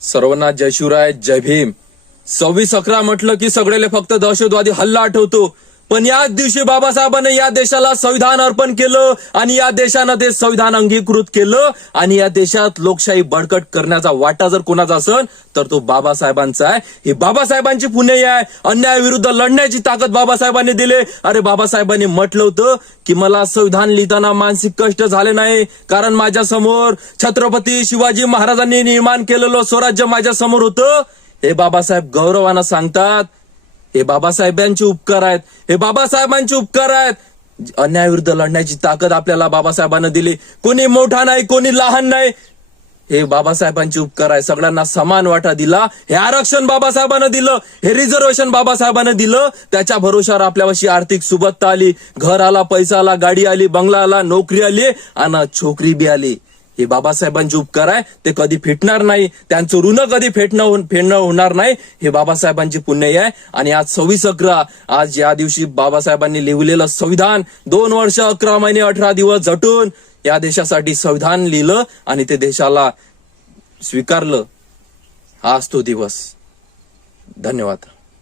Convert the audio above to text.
सर्वांना जय शिवराय, जय भीम. 26/11 म्हटलं की सगळेले फक्त दहशतवादी हल्ला आठवतो. पण याच दिवशी बाबासाहेबांनी या देशाला संविधान अर्पण केलं आणि या देशानं ते संविधान अंगीकृत केलं आणि या देशात लोकशाही बळकट करण्याचा वाटा जर कोणाचा असेल तर तो बाबासाहेबांचा आहे. ही बाबासाहेबांची पुण्य आहे. अन्यायाविरुद्ध लढण्याची ताकद बाबासाहेबांनी दिली. अरे बाबासाहेबांनी म्हटलं होतं की मला संविधान लिहिताना मानसिक कष्ट झाले नाही, कारण माझ्या समोर छत्रपती शिवाजी महाराजांनी निर्माण केलेलं स्वराज्य माझ्या समोर होतं. हे बाबासाहेब गौरवानं सांगतात. हे बाबासाहेबांचे उपकार आहेत. हे बाबासाहेबांचे उपकार आहेत. अन्यायाविरुद्ध लढण्याची ताकद आपल्याला बाबासाहेबांनी दिली. कोणी मोठा नाही, कोणी लहान नाही. हे बाबासाहेबांचे उपकार आहे. सगळ्यांना समान वाटा दिला. हे आरक्षण बाबासाहेबांनी दिलं. हे रिझर्वेशन बाबासाहेबांनी दिलं. त्याच्या भरोशावर आपल्यापाशी आर्थिक सुबत्ता आली. घर आला, पैसा आला, गाडी आली, बंगला आला, नोकरी आली आणि छोकरी बी आली. हे बाबासाहेबांचे उपकार आहे. ते कधी फेटणार नाही. त्यांचं ऋण कधी फेडणं होणार नाही. हे बाबासाहेबांची पुण्य आहे. आणि आज 26/11 आज या दिवशी बाबासाहेबांनी लिहिलेलं संविधान 2 वर्ष 11 महिने 18 दिवस झटून या देशासाठी संविधान लिहिलं आणि ते देशाला स्वीकारलं. हाच तो दिवस. धन्यवाद.